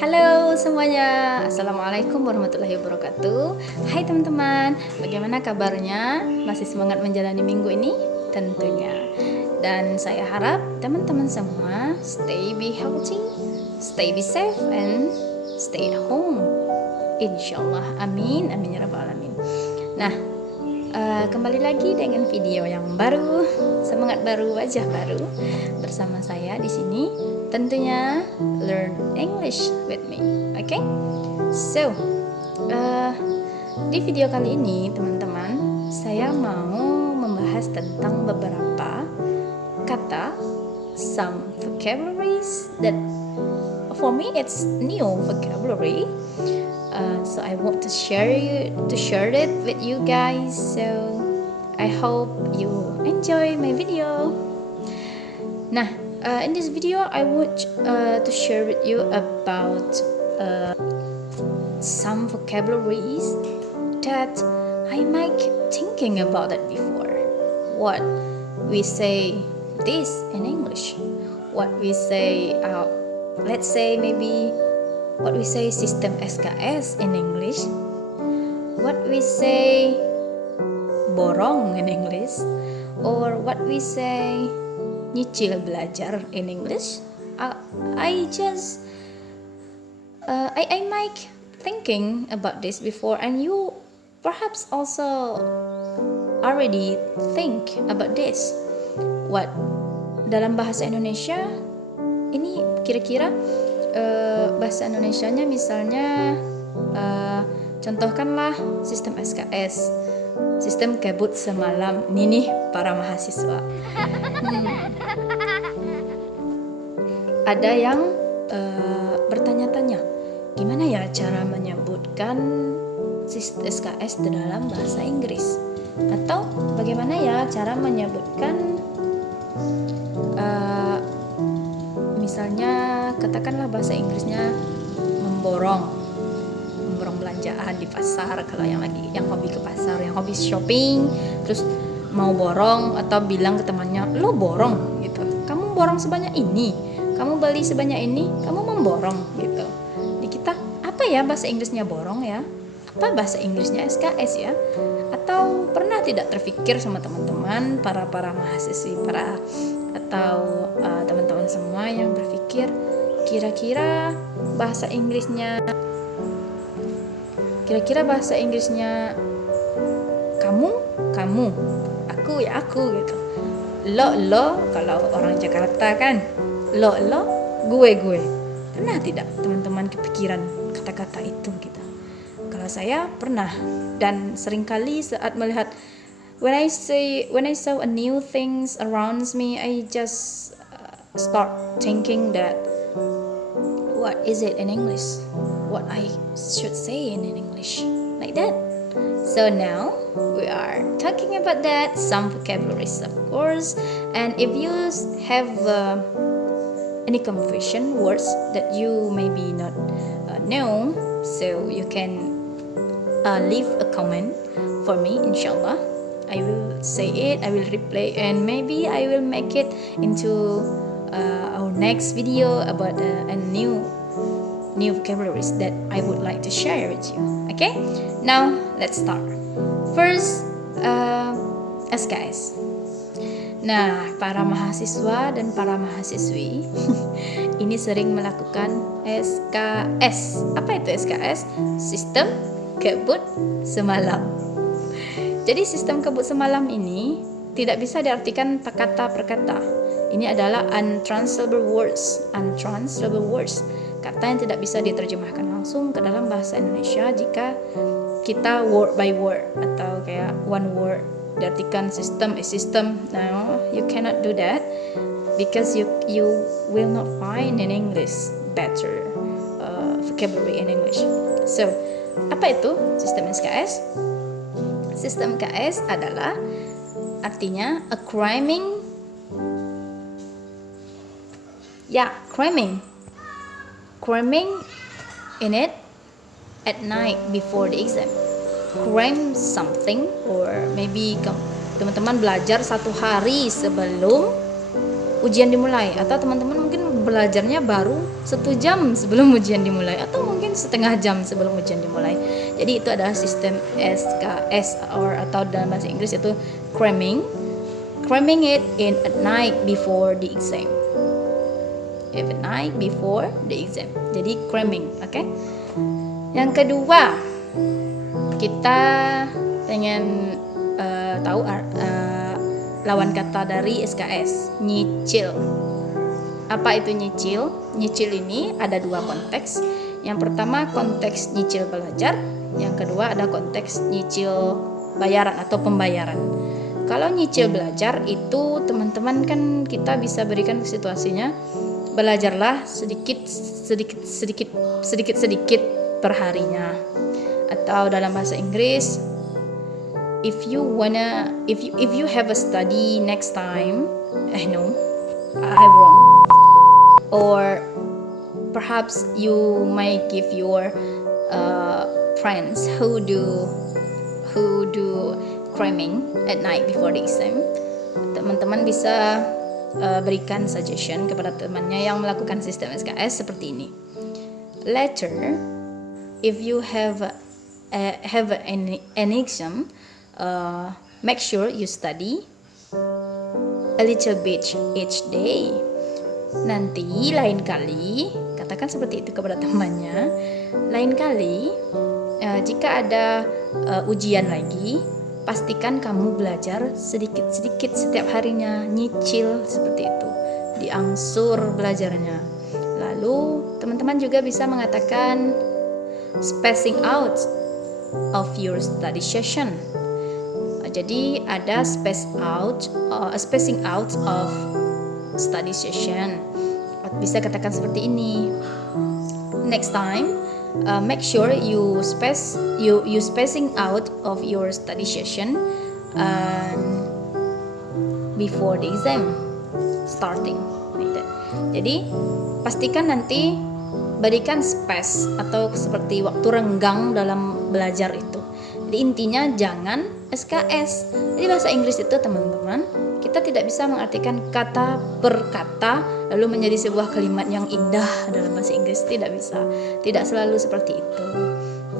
Halo semuanya, Assalamualaikum warahmatullahi wabarakatuh. Hai teman-teman, bagaimana kabarnya? Masih semangat menjalani minggu ini? Tentunya. Dan saya harap teman-teman semua stay be healthy, stay be safe, and stay at home. Insyaallah, amin, amin ya rabbal alamin. Nah, kembali lagi dengan video yang baru, semangat baru, wajah baru bersama saya di sini. Tentunya learn English with me, okay? So, di video kali ini teman-teman, saya mau membahas tentang beberapa kata, some vocabularies that for me it's new vocabulary. So I want to share it with you guys. So I hope you enjoy my video. Nah, in this video I would to share with you about some vocabularies that I might thinking about it before. What we say this in English, what we say let's say maybe what we say system SKS in English, what we say borong in English, or what we say nyicil belajar in English. I might thinking about this before, and you perhaps also already think about this. What dalam bahasa Indonesia ini kira-kira bahasa Indonesianya misalnya contohkanlah sistem SKS, sistem kebut semalam. Ini nih para mahasiswa. Ada yang bertanya-tanya, gimana ya cara menyebutkan sistem SKS dalam bahasa Inggris? Atau bagaimana ya cara menyebutkan misalnya katakanlah bahasa Inggrisnya memborong belanjaan di pasar. Kalau yang hobi ke pasar, yang hobi shopping, terus mau borong atau bilang ke temannya, lo borong gitu, kamu borong sebanyak ini, kamu beli sebanyak ini, kamu memborong gitu. Di kita apa ya bahasa Inggrisnya borong ya, apa bahasa Inggrisnya SKS ya? Atau pernah tidak terfikir sama teman-teman para mahasiswi atau teman-teman semua yang berpikir kira-kira bahasa Inggrisnya kamu, aku ya aku gitu. Lo kalau orang Jakarta kan lo gue. Pernah tidak teman-teman kepikiran kata-kata itu gitu? Kalau saya pernah, dan seringkali saat melihat when I saw a new things around me, I just start thinking that what is it in English? What I should say in English, like that. So now we are talking about that, some vocabularies of course, and if you have any confusion words that you maybe not know, so you can leave a comment for me, inshallah. I will say it, I will reply, and maybe I will make it into our next video about a new vocabularies that I would like to share with you. Okay, now let's start. First, SKS. Nah, para mahasiswa dan para mahasiswi ini sering melakukan SKS. Apa itu SKS? Sistem kebut semalam. Jadi sistem kebut semalam ini tidak bisa diartikan kata per kata. Ini adalah untranslatable words. Kata yang tidak bisa diterjemahkan langsung ke dalam bahasa Indonesia jika kita word by word atau kayak one word diartikan system. No, you cannot do that because you will not find in English better vocabulary in English. So, apa itu sistem SKS? Sistem KS adalah artinya a cramming in it at night before the exam. Cram something, or maybe teman-teman belajar 1 hari sebelum ujian dimulai, atau teman-teman mungkin belajarnya baru 1 jam sebelum ujian dimulai, atau mungkin setengah jam sebelum ujian dimulai. Jadi itu adalah sistem SKS, atau dalam bahasa Inggris itu cramming it in at night before the exam. At night before the exam. Jadi cramming, oke? Yang kedua, kita pengen tahu lawan kata dari SKS, nyicil. Apa itu nyicil? Nyicil ini ada 2 konteks. Yang pertama konteks nyicil belajar, yang kedua ada konteks nyicil bayaran atau pembayaran. Kalau nyicil belajar itu teman-teman kan kita bisa berikan situasinya, belajarlah sedikit perharinya. Atau dalam bahasa Inggris, if you have a study next time, no, I have wrong. Or perhaps you might give your friends who do cramming at night before the exam. Teman-teman bisa berikan suggestion kepada temannya yang melakukan sistem SKS seperti ini. Later, if you have an exam, make sure you study a little bit each day. Nanti lain kali, katakan seperti itu kepada temannya, lain kali jika ada ujian lagi, pastikan kamu belajar sedikit-sedikit setiap harinya, nyicil seperti itu, diangsur belajarnya. Lalu teman-teman juga bisa mengatakan spacing out of your study session. Jadi ada spacing out of study session. Bisa katakan seperti ini. Next time, make sure you spacing out of your study session before the exam starting. Jadi pastikan nanti berikan space atau seperti waktu renggang dalam belajar itu. Jadi intinya jangan SKS. Jadi bahasa Inggris itu teman-teman, kita tidak bisa mengartikan kata per kata lalu menjadi sebuah kalimat yang indah dalam bahasa Inggris. Tidak bisa. Tidak selalu seperti itu.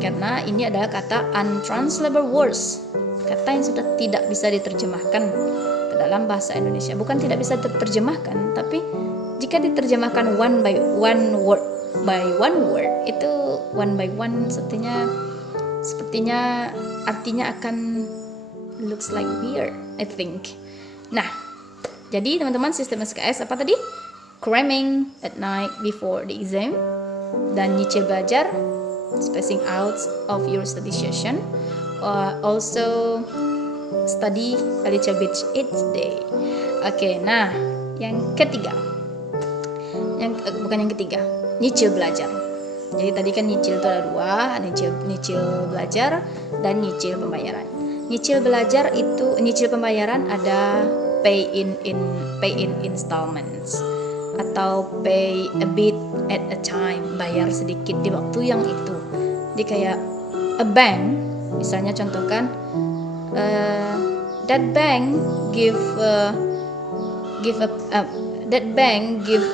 Karena ini adalah kata untranslatable words. Kata yang sudah tidak bisa diterjemahkan ke dalam bahasa Indonesia. Bukan tidak bisa diterjemahkan, tapi jika diterjemahkan one by one word, itu one by one sepertinya artinya akan looks like weird, I think. Nah, jadi teman-teman sistem SKS apa tadi? Cramming at night before the exam, dan nyicil belajar, spacing out of your study session, also study a little bit each day. Oke, nah yang ketiga, bukan yang ketiga, nyicil belajar. Jadi tadi kan nyicil itu ada 2, nyicil belajar dan nyicil pembayaran. Nyicil pembayaran ada pay in installments atau pay a bit at a time, bayar sedikit di waktu yang itu. Jadi kayak a bank, misalnya contohkan that bank give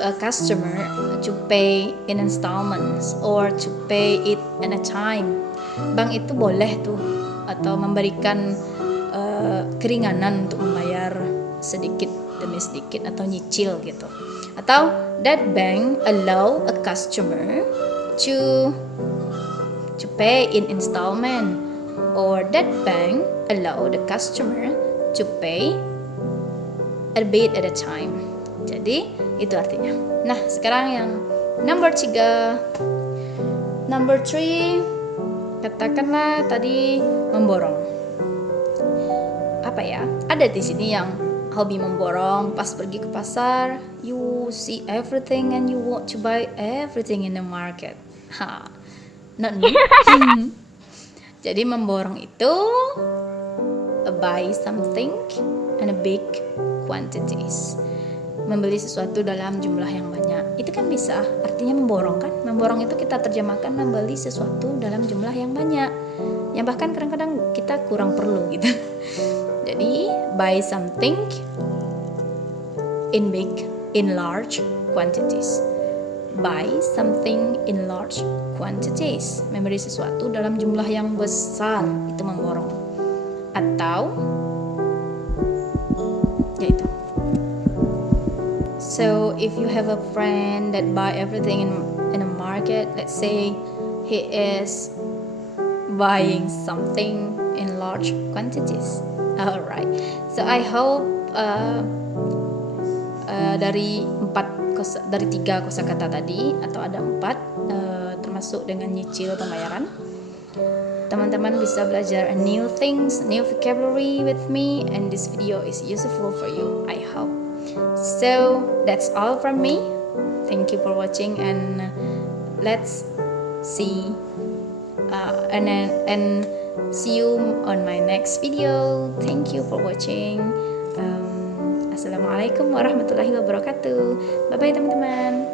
a customer to pay in installments or to pay it in a time. Bank itu boleh tuh atau memberikan keringanan untuk membayar sedikit demi sedikit atau nyicil gitu. Atau that bank allow a customer to pay in installment, or that bank allow the customer to pay a bit at a time. Jadi itu artinya. Nah, sekarang yang number 3. Number 3, katakanlah tadi memborong. Apa ya? Ada di sini yang hobi memborong, pas pergi ke pasar, you see everything and you want to buy everything in the market. Not me. Jadi memborong itu buy something in a big quantities. Membeli sesuatu dalam jumlah yang banyak. Itu kan bisa, artinya memborong kan? Memborong itu kita terjemahkan membeli sesuatu dalam jumlah yang banyak. Yang bahkan kadang-kadang kita kurang perlu gitu. Jadi buy something in large quantities. Buy something in large quantities. Membeli sesuatu dalam jumlah yang besar, itu memborong. Atau yaitu. So if you have a friend that buy everything in a market, let's say he is buying something in large quantities. Alright. So I hope dari 3 kosakata tadi, atau ada 4 termasuk dengan nyicil pembayaran, teman-teman bisa belajar new things, new vocabulary with me, and this video is useful for you, I hope. So that's all from me. Thank you for watching, and let's see and see you on my next video. Thank you for watching. Assalamualaikum warahmatullahi wabarakatuh. Bye bye teman-teman.